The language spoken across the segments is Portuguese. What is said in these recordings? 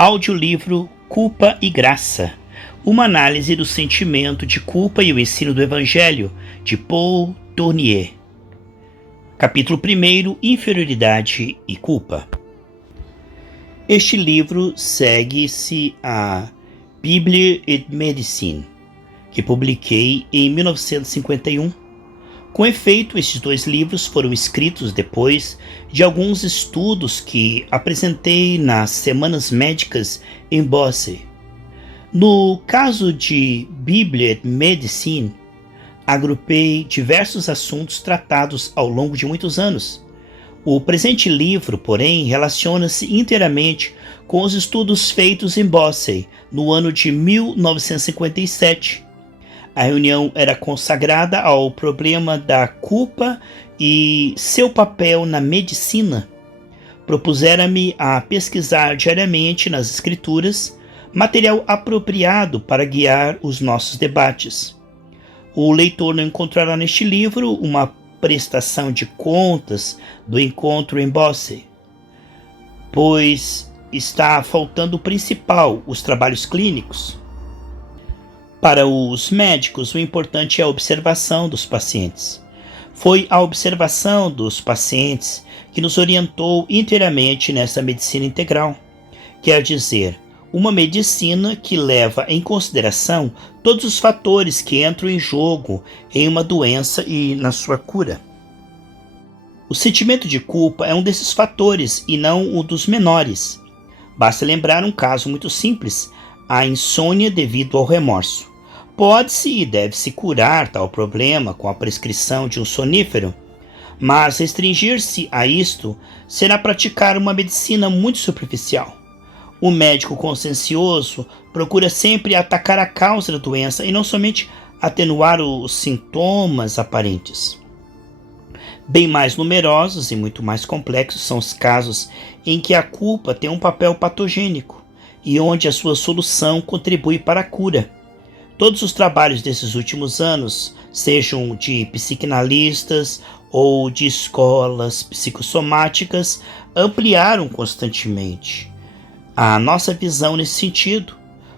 Audiolivro Culpa e Graça. Uma análise do sentimento de culpa e o ensino do Evangelho, de Paul Tournier. Capítulo 1. Inferioridade e culpa. Este livro segue-se a Bible et Medicine, que publiquei em 1951. Com efeito, estes dois livros foram escritos depois de alguns estudos que apresentei nas Semanas Médicas em Bosse. No caso de Bible et Medicine, agrupei diversos assuntos tratados ao longo de muitos anos. O presente livro, porém, relaciona-se inteiramente com os estudos feitos em Bosse no ano de 1957. A reunião era consagrada ao problema da culpa e seu papel na medicina. Propusera-me a pesquisar diariamente nas Escrituras material apropriado para guiar os nossos debates. O leitor não encontrará neste livro uma prestação de contas do encontro em Bosse, pois está faltando o principal, os trabalhos clínicos. Para os médicos, o importante é a observação dos pacientes. Foi a observação dos pacientes que nos orientou inteiramente nessa medicina integral. Quer dizer, uma medicina que leva em consideração todos os fatores que entram em jogo em uma doença e na sua cura. O sentimento de culpa é um desses fatores e não um dos menores. Basta lembrar um caso muito simples: a insônia devido ao remorso. Pode-se e deve-se curar tal problema com a prescrição de um sonífero, mas restringir-se a isto será praticar uma medicina muito superficial. O médico consciencioso procura sempre atacar a causa da doença e não somente atenuar os sintomas aparentes. Bem mais numerosos e muito mais complexos são os casos em que a culpa tem um papel patogênico e onde a sua solução contribui para a cura. Todos os trabalhos desses últimos anos, sejam de psicanalistas ou de escolas psicossomáticas, ampliaram constantemente a nossa visão nesse sentido.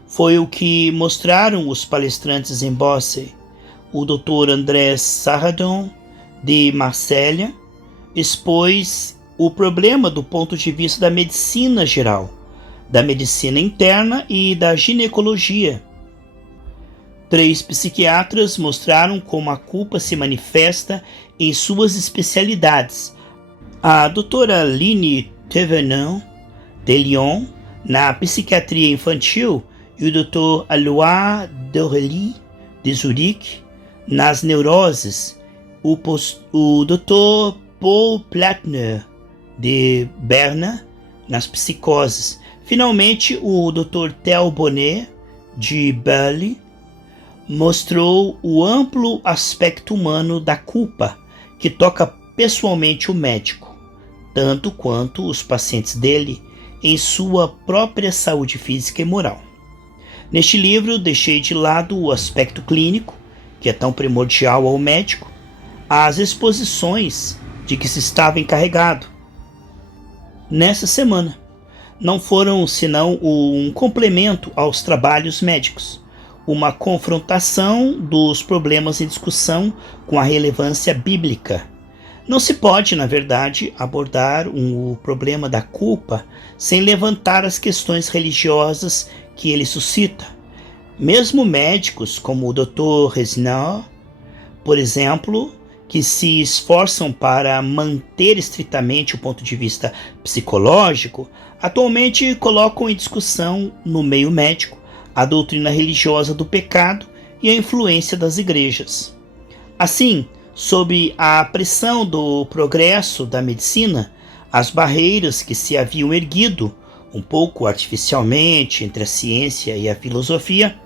Foi o que mostraram os palestrantes em Bosse. O Dr. André Sarradon, de Marselha, expôs o problema do ponto de vista da medicina geral, da medicina interna e da ginecologia. 3 psiquiatras mostraram como a culpa se manifesta em suas especialidades. A doutora Line Thévenin, de Lyon, na psiquiatria infantil, e o Dr. Alois d'Aurelie, de Zurique, nas neuroses. O Dr. Paul Platner, de Berna, nas psicoses. Finalmente, o Dr. Theo Bonnet, de Berlin, mostrou o amplo aspecto humano da culpa, que toca pessoalmente o médico, tanto quanto os pacientes dele, em sua própria saúde física e moral. Neste livro, deixei de lado o aspecto clínico, que é tão primordial ao médico, as exposições de que se estava encarregado. Nessa semana, não foram senão um complemento aos trabalhos médicos, uma confrontação dos problemas em discussão com a relevância bíblica. Não se pode, na verdade, abordar o problema da culpa sem levantar as questões religiosas que ele suscita. Mesmo médicos como o Dr. Resnais, por exemplo, que se esforçam para manter estritamente o ponto de vista psicológico, atualmente colocam em discussão no meio médico a doutrina religiosa do pecado e a influência das igrejas. Assim, sob a pressão do progresso da medicina, as barreiras que se haviam erguido, um pouco artificialmente, entre a ciência e a filosofia,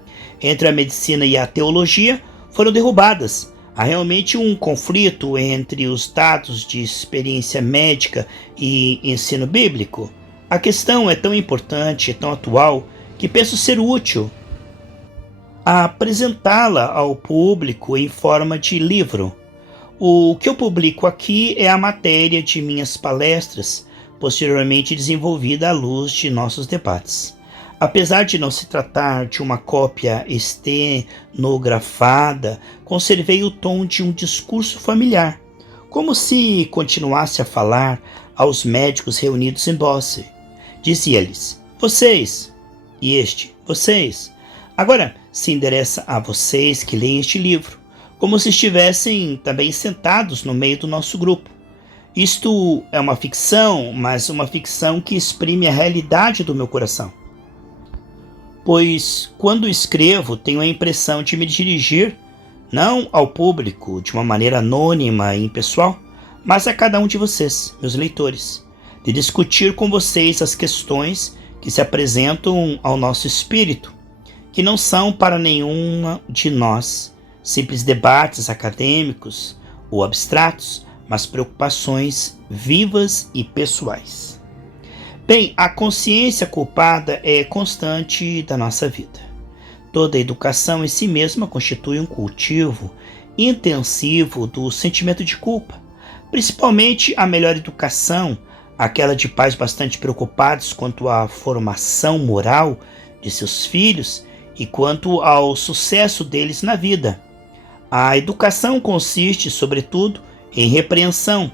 entre a medicina e a teologia, foram derrubadas. Há realmente um conflito entre os dados de experiência médica e ensino bíblico. A questão é tão importante e tão atual que penso ser útil apresentá-la ao público em forma de livro. O que eu publico aqui é a matéria de minhas palestras, posteriormente desenvolvida à luz de nossos debates. Apesar de não se tratar de uma cópia estenografada, conservei o tom de um discurso familiar, como se continuasse a falar aos médicos reunidos em Bosse. Dizia-lhes: vocês, e este, vocês. Agora se endereça a vocês que leem este livro, como se estivessem também sentados no meio do nosso grupo. Isto é uma ficção, mas uma ficção que exprime a realidade do meu coração. Pois, quando escrevo, tenho a impressão de me dirigir não ao público de uma maneira anônima e impessoal, mas a cada um de vocês, meus leitores, de discutir com vocês as questões que se apresentam ao nosso espírito, que não são para nenhuma de nós simples debates acadêmicos ou abstratos, mas preocupações vivas e pessoais. Bem, a consciência culpada é constante da nossa vida. Toda educação em si mesma constitui um cultivo intensivo do sentimento de culpa, principalmente a melhor educação, aquela de pais bastante preocupados quanto à formação moral de seus filhos e quanto ao sucesso deles na vida. A educação consiste, sobretudo, em repreensão,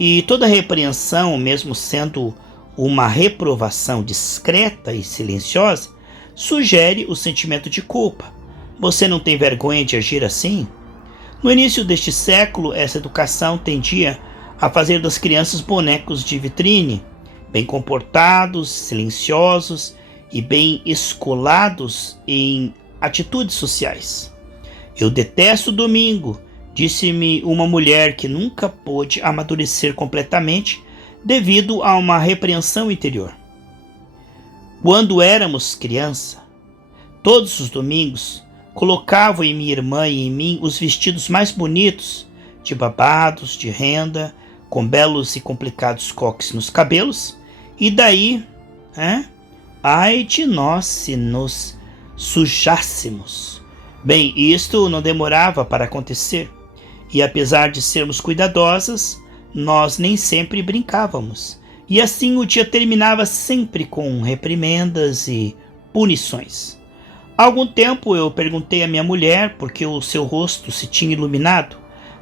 e toda repreensão, mesmo sendo uma reprovação discreta e silenciosa, sugere o sentimento de culpa. Você não tem vergonha de agir assim? No início deste século, essa educação tendia a fazer das crianças bonecos de vitrine, bem comportados, silenciosos e bem escolados em atitudes sociais. Eu detesto o domingo, disse-me uma mulher que nunca pôde amadurecer completamente devido a uma repreensão interior. Quando éramos criança, todos os domingos colocavam em minha irmã e em mim os vestidos mais bonitos, de babados, de renda, com belos e complicados coques nos cabelos, e daí, ai de nós se nos sujássemos. Bem, isto não demorava para acontecer, e apesar de sermos cuidadosas, nós nem sempre brincávamos, e assim o dia terminava sempre com reprimendas e punições. Há algum tempo eu perguntei à minha mulher por que o seu rosto se tinha iluminado,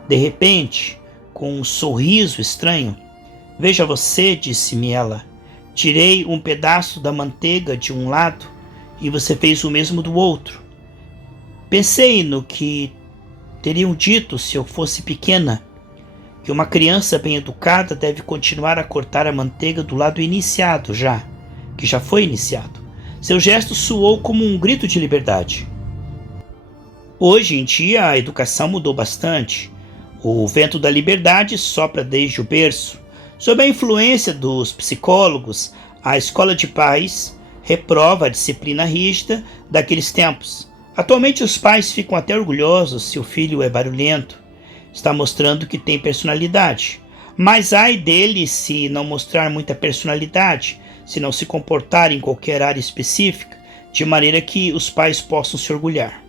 de repente, com um sorriso estranho. Veja você, disse-me ela, tirei um pedaço da manteiga de um lado e você fez o mesmo do outro. Pensei no que teriam dito se eu fosse pequena, que uma criança bem educada deve continuar a cortar a manteiga do lado iniciado que já foi iniciado. Seu gesto soou como um grito de liberdade. Hoje em dia a educação mudou bastante. O vento da liberdade sopra desde o berço. Sob a influência dos psicólogos, a escola de pais reprova a disciplina rígida daqueles tempos. Atualmente os pais ficam até orgulhosos se o filho é barulhento. Está mostrando que tem personalidade. Mas ai dele se não mostrar muita personalidade, se não se comportar em qualquer área específica, de maneira que os pais possam se orgulhar.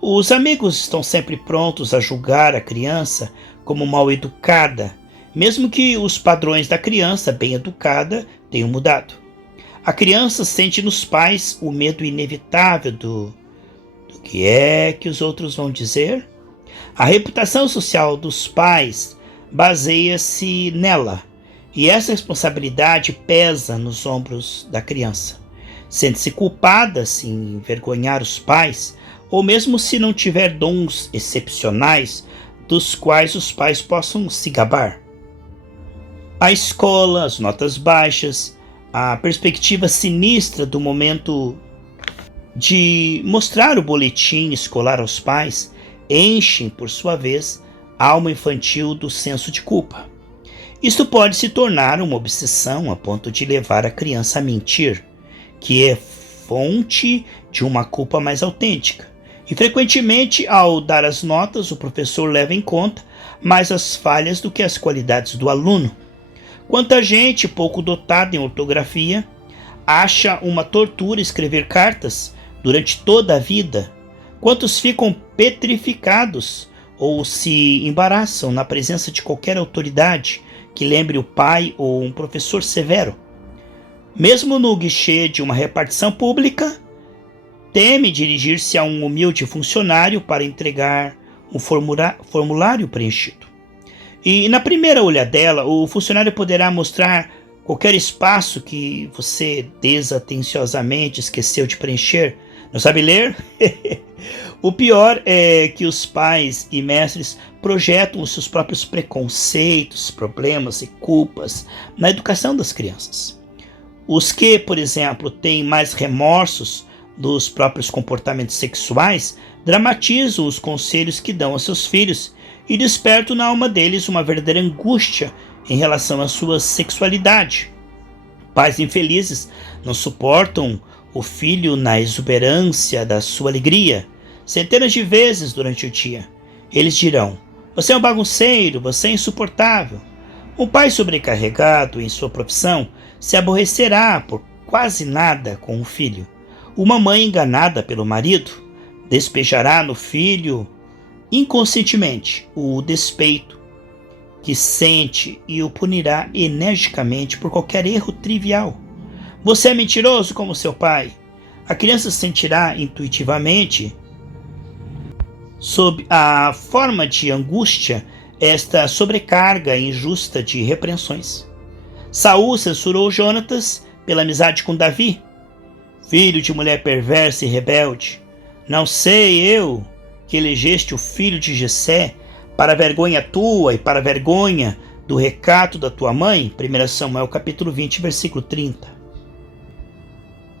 Os amigos estão sempre prontos a julgar a criança como mal educada, mesmo que os padrões da criança bem educada tenham mudado. A criança sente nos pais o medo inevitável do que é que os outros vão dizer. A reputação social dos pais baseia-se nela, e essa responsabilidade pesa nos ombros da criança. Sente-se culpada se envergonhar os pais, ou mesmo se não tiver dons excepcionais dos quais os pais possam se gabar. A escola, as notas baixas, a perspectiva sinistra do momento de mostrar o boletim escolar aos pais enchem, por sua vez, a alma infantil do senso de culpa. Isto pode se tornar uma obsessão a ponto de levar a criança a mentir, que é fonte de uma culpa mais autêntica. E frequentemente, ao dar as notas, o professor leva em conta mais as falhas do que as qualidades do aluno. Quanta gente pouco dotada em ortografia acha uma tortura escrever cartas durante toda a vida? Quantos ficam petrificados ou se embaraçam na presença de qualquer autoridade que lembre o pai ou um professor severo? Mesmo no guichê de uma repartição pública, teme dirigir-se a um humilde funcionário para entregar um formulário preenchido. E na primeira olhadela, o funcionário poderá mostrar qualquer espaço que você desatenciosamente esqueceu de preencher. Não sabe ler? O pior é que os pais e mestres projetam os seus próprios preconceitos, problemas e culpas na educação das crianças. Os que, por exemplo, têm mais remorsos dos próprios comportamentos sexuais dramatizam os conselhos que dão aos seus filhos e despertam na alma deles uma verdadeira angústia em relação à sua sexualidade. Pais infelizes não suportam o filho na exuberância da sua alegria. Centenas de vezes durante o dia, eles dirão: você é um bagunceiro, você é insuportável. Um pai sobrecarregado em sua profissão se aborrecerá por quase nada com o filho. Uma mãe enganada pelo marido despejará no filho inconscientemente o despeito que sente e o punirá energicamente por qualquer erro trivial. Você é mentiroso como seu pai. A criança sentirá intuitivamente, sob a forma de angústia, esta sobrecarga injusta de repreensões. Saul censurou Jonatas pela amizade com Davi. Filho de mulher perversa e rebelde, não sei eu que elegeste o filho de Jessé para a vergonha tua e para a vergonha do recato da tua mãe? 1 Samuel capítulo 20, versículo 30.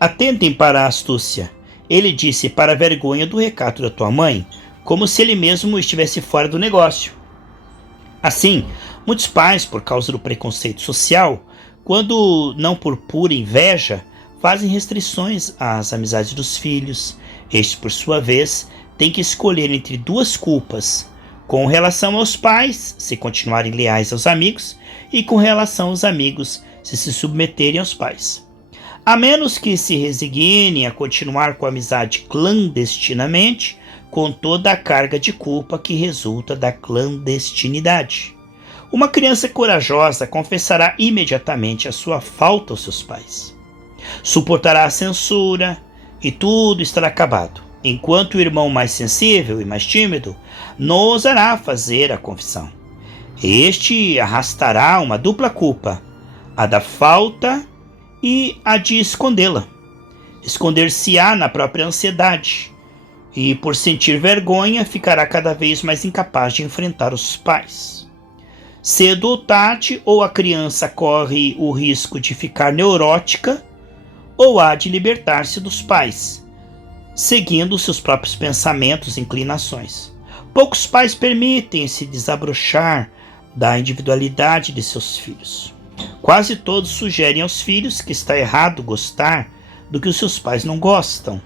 Atentem para a astúcia. Ele disse para a vergonha do recato da tua mãe, como se ele mesmo estivesse fora do negócio. Assim, muitos pais, por causa do preconceito social, quando não por pura inveja, fazem restrições às amizades dos filhos. Estes, por sua vez, têm que escolher entre duas culpas: com relação aos pais, se continuarem leais aos amigos, e com relação aos amigos, se submeterem aos pais. A menos que se resignem a continuar com a amizade clandestinamente, com toda a carga de culpa que resulta da clandestinidade. Uma criança corajosa confessará imediatamente a sua falta aos seus pais. Suportará a censura e tudo estará acabado, enquanto o irmão mais sensível e mais tímido não ousará fazer a confissão. Este arrastará uma dupla culpa, a da falta e a de escondê-la. Esconder-se-á na própria ansiedade e, por sentir vergonha, ficará cada vez mais incapaz de enfrentar os pais. Cedo ou tarde, ou a criança corre o risco de ficar neurótica, ou há de libertar-se dos pais, seguindo seus próprios pensamentos e inclinações. Poucos pais permitem-se desabrochar da individualidade de seus filhos. Quase todos sugerem aos filhos que está errado gostar do que os seus pais não gostam,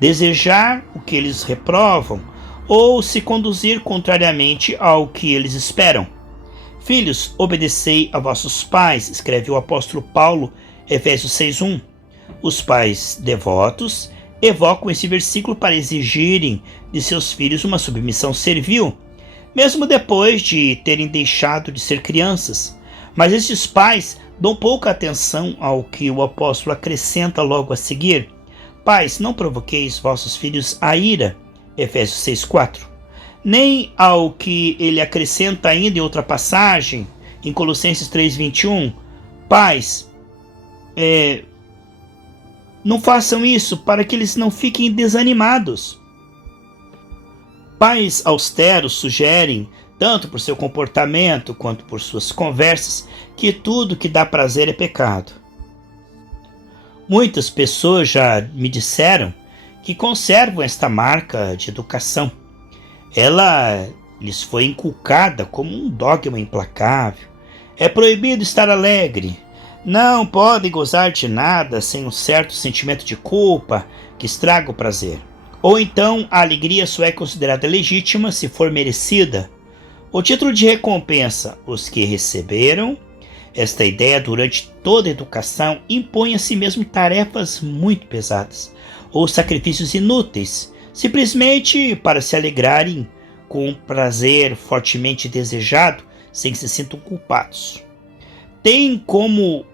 desejar o que eles reprovam ou se conduzir contrariamente ao que eles esperam. Filhos, obedecei a vossos pais, escreve o apóstolo Paulo, Efésios 6:1. Os pais devotos evocam esse versículo para exigirem de seus filhos uma submissão servil, mesmo depois de terem deixado de ser crianças. Mas estes pais dão pouca atenção ao que o apóstolo acrescenta logo a seguir: pais, não provoqueis vossos filhos a ira, Efésios 6:4. Nem ao que ele acrescenta ainda em outra passagem, em Colossenses 3:21, pais, não façam isso para que eles não fiquem desanimados. Pais austeros sugerem, tanto por seu comportamento quanto por suas conversas, que tudo que dá prazer é pecado. Muitas pessoas já me disseram que conservam esta marca de educação. Ela lhes foi inculcada como um dogma implacável. É proibido estar alegre. Não podem gozar de nada sem um certo sentimento de culpa que estraga o prazer. Ou então a alegria só é considerada legítima se for merecida. O título de recompensa, os que receberam esta ideia durante toda a educação, impõe a si mesmo tarefas muito pesadas ou sacrifícios inúteis, simplesmente para se alegrarem com um prazer fortemente desejado sem que se sintam culpados. Tem como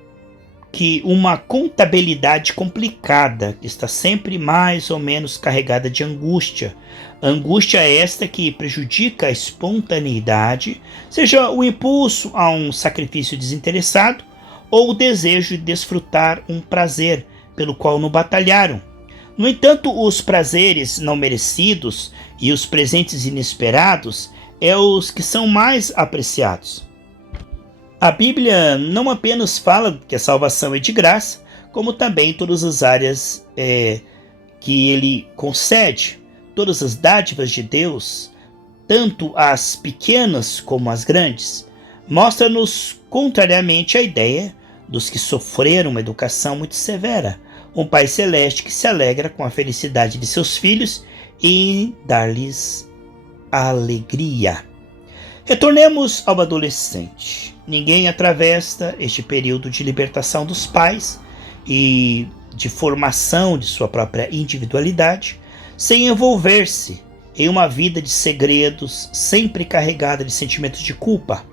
que uma contabilidade complicada, que está sempre mais ou menos carregada de angústia. Angústia esta que prejudica a espontaneidade, seja o impulso a um sacrifício desinteressado ou o desejo de desfrutar um prazer pelo qual não batalharam. No entanto, os prazeres não merecidos e os presentes inesperados é os que são mais apreciados. A Bíblia não apenas fala que a salvação é de graça, como também todas as áreas que ele concede, todas as dádivas de Deus, tanto as pequenas como as grandes, mostra-nos contrariamente a ideia dos que sofreram uma educação muito severa, um Pai Celeste que se alegra com a felicidade de seus filhos e em dar-lhes alegria. Retornemos ao adolescente. Ninguém atravessa este período de libertação dos pais e de formação de sua própria individualidade sem envolver-se em uma vida de segredos, sempre carregada de sentimentos de culpa.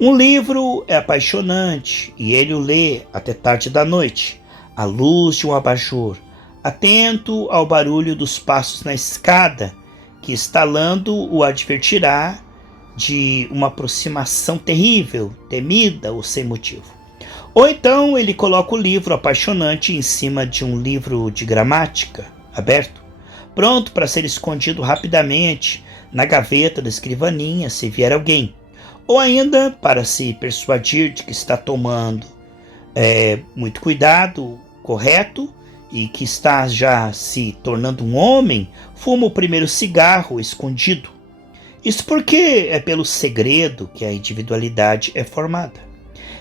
Um livro é apaixonante e ele o lê até tarde da noite, à luz de um abajur, atento ao barulho dos passos na escada, que estalando o advertirá de uma aproximação terrível, temida ou sem motivo. Ou então ele coloca o livro apaixonante em cima de um livro de gramática, aberto, pronto para ser escondido rapidamente na gaveta da escrivaninha se vier alguém. Ou ainda, para se persuadir de que está tomando muito cuidado, correto, e que está já se tornando um homem, fuma o primeiro cigarro escondido. Isso porque é pelo segredo que a individualidade é formada.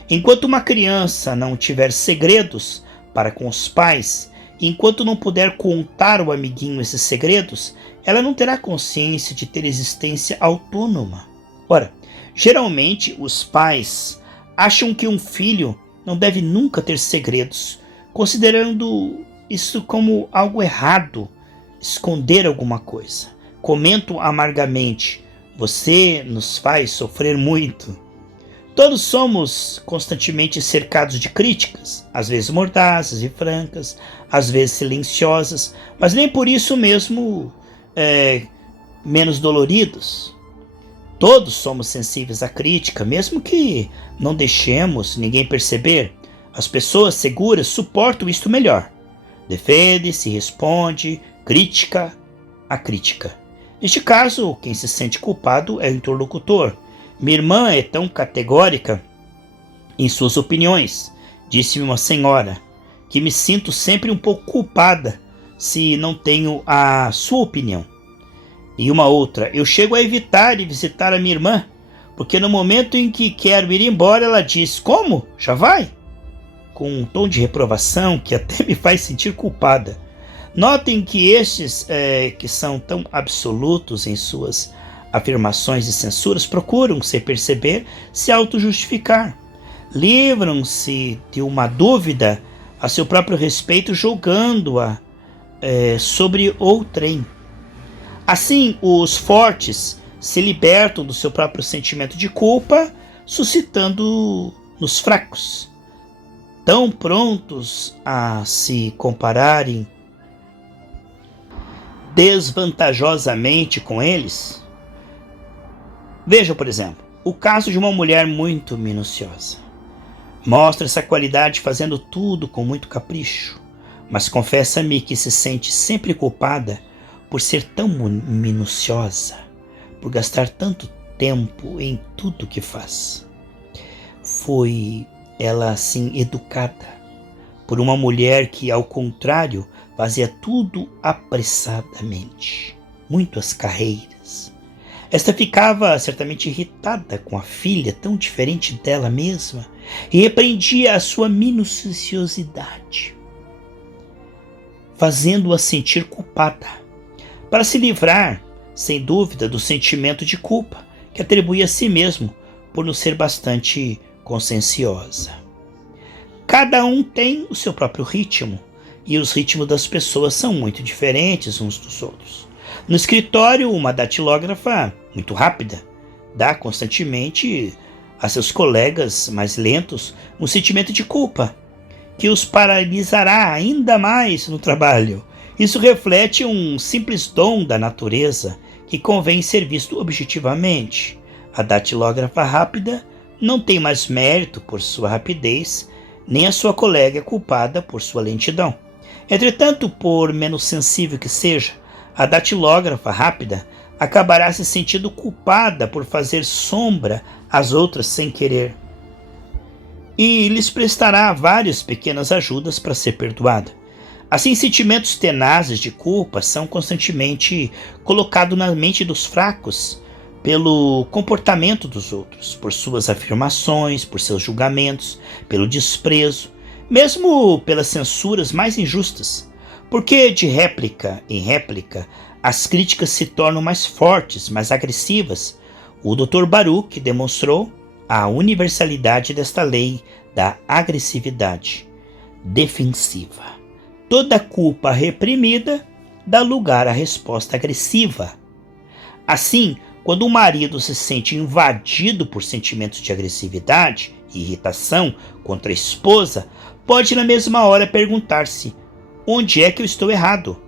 Enquanto uma criança não tiver segredos para com os pais, enquanto não puder contar ao amiguinho esses segredos, ela não terá consciência de ter existência autônoma. Ora, geralmente os pais acham que um filho não deve nunca ter segredos, considerando isso como algo errado, esconder alguma coisa. Comentam amargamente: você nos faz sofrer muito. Todos somos constantemente cercados de críticas, às vezes mordazes e francas, às vezes silenciosas, mas nem por isso mesmo menos doloridos. Todos somos sensíveis à crítica, mesmo que não deixemos ninguém perceber. As pessoas seguras suportam isto melhor. Defende-se, responde, crítica a crítica. Neste caso, quem se sente culpado é o interlocutor. Minha irmã é tão categórica em suas opiniões, disse-me uma senhora, que me sinto sempre um pouco culpada se não tenho a sua opinião. E uma outra: eu chego a evitar de visitar a minha irmã, porque no momento em que quero ir embora, ela diz: como? Já vai? Com um tom de reprovação que até me faz sentir culpada. Notem que estes que são tão absolutos em suas afirmações e censuras procuram, sem perceber, se auto-justificar. Livram-se de uma dúvida a seu próprio respeito, julgando-a sobre outrem. Assim, os fortes se libertam do seu próprio sentimento de culpa, suscitando nos fracos, tão prontos a se compararem desvantajosamente com eles. Veja, por exemplo, o caso de uma mulher muito minuciosa. Mostra essa qualidade fazendo tudo com muito capricho, mas confessa-me que se sente sempre culpada por ser tão minuciosa, por gastar tanto tempo em tudo que faz. Foi ela assim educada por uma mulher que, ao contrário, fazia tudo apressadamente, muito às carreiras. Esta ficava certamente irritada com a filha tão diferente dela mesma e repreendia a sua minuciosidade, fazendo-a sentir culpada, para se livrar, sem dúvida, do sentimento de culpa que atribuía a si mesmo por não ser bastante conscienciosa. Cada um tem o seu próprio ritmo, e os ritmos das pessoas são muito diferentes uns dos outros. No escritório, uma datilógrafa muito rápida dá constantemente a seus colegas mais lentos um sentimento de culpa, que os paralisará ainda mais no trabalho. Isso reflete um simples dom da natureza que convém ser visto objetivamente. A datilógrafa rápida não tem mais mérito por sua rapidez, nem a sua colega é culpada por sua lentidão. Entretanto, por menos sensível que seja, a datilógrafa rápida acabará se sentindo culpada por fazer sombra às outras sem querer, e lhes prestará várias pequenas ajudas para ser perdoada. Assim, sentimentos tenazes de culpa são constantemente colocados na mente dos fracos pelo comportamento dos outros, por suas afirmações, por seus julgamentos, pelo desprezo, mesmo pelas censuras mais injustas, porque de réplica em réplica as críticas se tornam mais fortes, mais agressivas. O Dr. Baruch demonstrou a universalidade desta lei da agressividade defensiva. Toda culpa reprimida dá lugar à resposta agressiva. Assim, quando o marido se sente invadido por sentimentos de agressividade e irritação contra a esposa, pode na mesma hora perguntar-se: onde é que eu estou errado?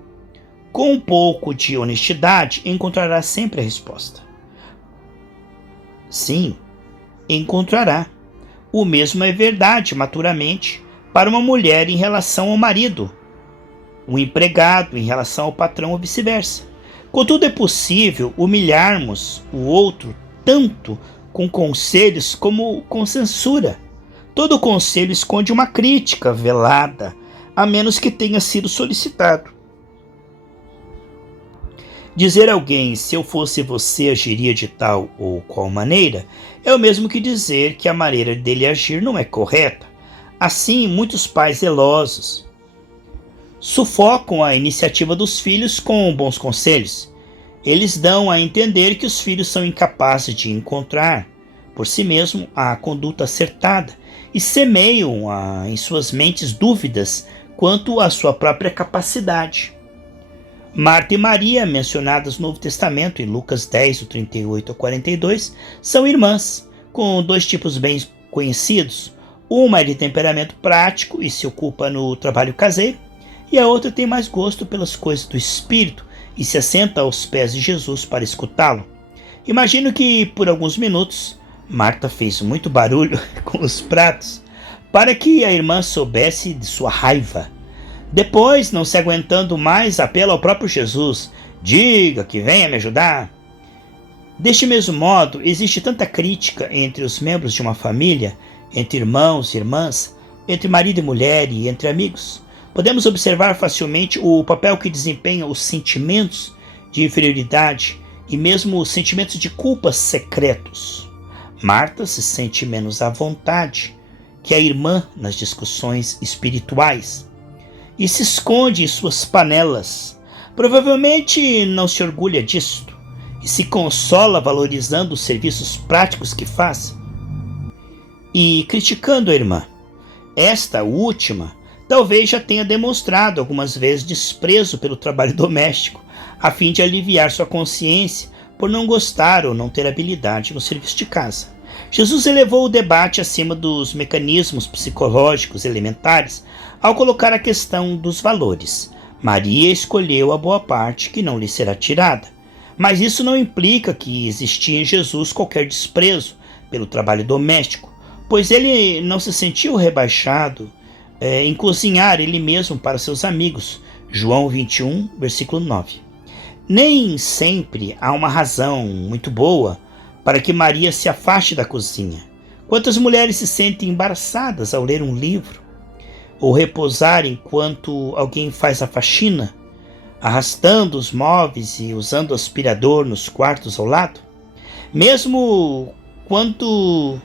Com um pouco de honestidade, encontrará sempre a resposta. Sim, encontrará. O mesmo é verdade, maturamente, para uma mulher em relação ao marido, um empregado em relação ao patrão ou vice-versa. Contudo, é possível humilharmos o outro tanto com conselhos como com censura. Todo conselho esconde uma crítica velada, a menos que tenha sido solicitado. Dizer a alguém: se eu fosse você agiria de tal ou qual maneira, é o mesmo que dizer que a maneira dele agir não é correta. Assim, muitos pais zelosos sufocam a iniciativa dos filhos com bons conselhos. Eles dão a entender que os filhos são incapazes de encontrar por si mesmo a conduta acertada e semeiam em suas mentes dúvidas quanto à sua própria capacidade. Marta e Maria, mencionadas no Novo Testamento em Lucas 10, 38 a 42, são irmãs, com dois tipos bem conhecidos. Uma é de temperamento prático e se ocupa no trabalho caseiro, e a outra tem mais gosto pelas coisas do Espírito e se assenta aos pés de Jesus para escutá-lo. Imagino que, por alguns minutos, Marta fez muito barulho com os pratos para que a irmã soubesse de sua raiva. Depois, não se aguentando mais, apela ao próprio Jesus: diga que venha me ajudar. Deste mesmo modo, existe tanta crítica entre os membros de uma família, entre irmãos e irmãs, entre marido e mulher e entre amigos. Podemos observar facilmente o papel que desempenham os sentimentos de inferioridade e mesmo os sentimentos de culpa secretos. Marta se sente menos à vontade que a irmã nas discussões espirituais e se esconde em suas panelas. Provavelmente não se orgulha disto e se consola valorizando os serviços práticos que faz e criticando a irmã. Esta última talvez já tenha demonstrado algumas vezes desprezo pelo trabalho doméstico, a fim de aliviar sua consciência por não gostar ou não ter habilidade no serviço de casa. Jesus elevou o debate acima dos mecanismos psicológicos elementares ao colocar a questão dos valores. Maria escolheu a boa parte que não lhe será tirada. Mas isso não implica que existia em Jesus qualquer desprezo pelo trabalho doméstico, pois ele não se sentiu rebaixado em cozinhar ele mesmo para seus amigos. João 21, versículo 9. Nem sempre há uma razão muito boa para que Maria se afaste da cozinha. Quantas mulheres se sentem embaraçadas ao ler um livro ou repousar enquanto alguém faz a faxina, arrastando os móveis e usando aspirador nos quartos ao lado? Mesmo quando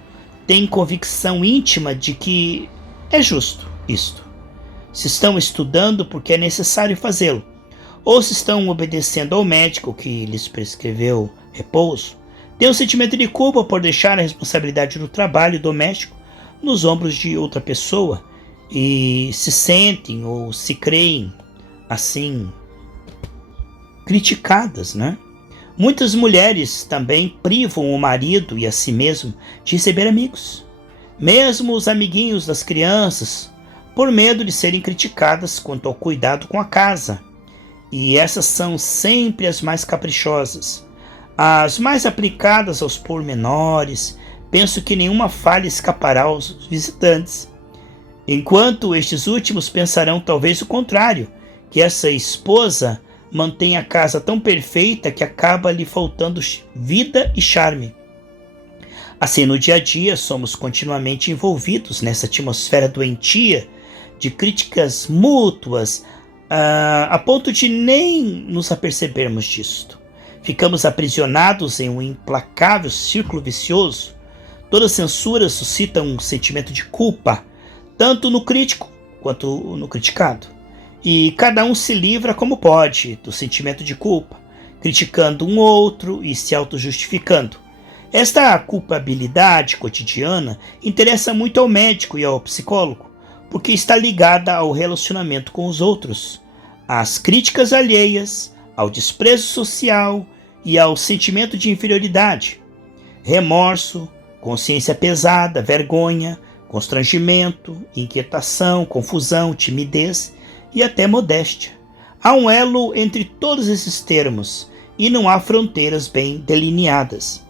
tem convicção íntima de que é justo isto. Se estão estudando porque é necessário fazê-lo, ou se estão obedecendo ao médico que lhes prescreveu repouso, têm um sentimento de culpa por deixar a responsabilidade do trabalho doméstico nos ombros de outra pessoa e se sentem ou se creem assim criticadas, né? Muitas mulheres também privam o marido e a si mesmo de receber amigos. Mesmo os amiguinhos das crianças por medo de serem criticadas quanto ao cuidado com a casa. E essas são sempre as mais caprichosas, as mais aplicadas aos pormenores. Penso que nenhuma falha escapará aos visitantes, enquanto estes últimos pensarão talvez o contrário, que essa esposa mantém a casa tão perfeita que acaba lhe faltando vida e charme. Assim, no dia a dia, somos continuamente envolvidos nessa atmosfera doentia de críticas mútuas, a ponto de nem nos apercebermos disto. Ficamos aprisionados em um implacável círculo vicioso. Toda censura suscita um sentimento de culpa, tanto no crítico quanto no criticado. E cada um se livra como pode do sentimento de culpa, criticando um outro e se auto-justificando. Esta culpabilidade cotidiana interessa muito ao médico e ao psicólogo, porque está ligada ao relacionamento com os outros, às críticas alheias, ao desprezo social e ao sentimento de inferioridade. Remorso, consciência pesada, vergonha, constrangimento, inquietação, confusão, timidez e até modéstia. Há um elo entre todos esses termos e não há fronteiras bem delineadas.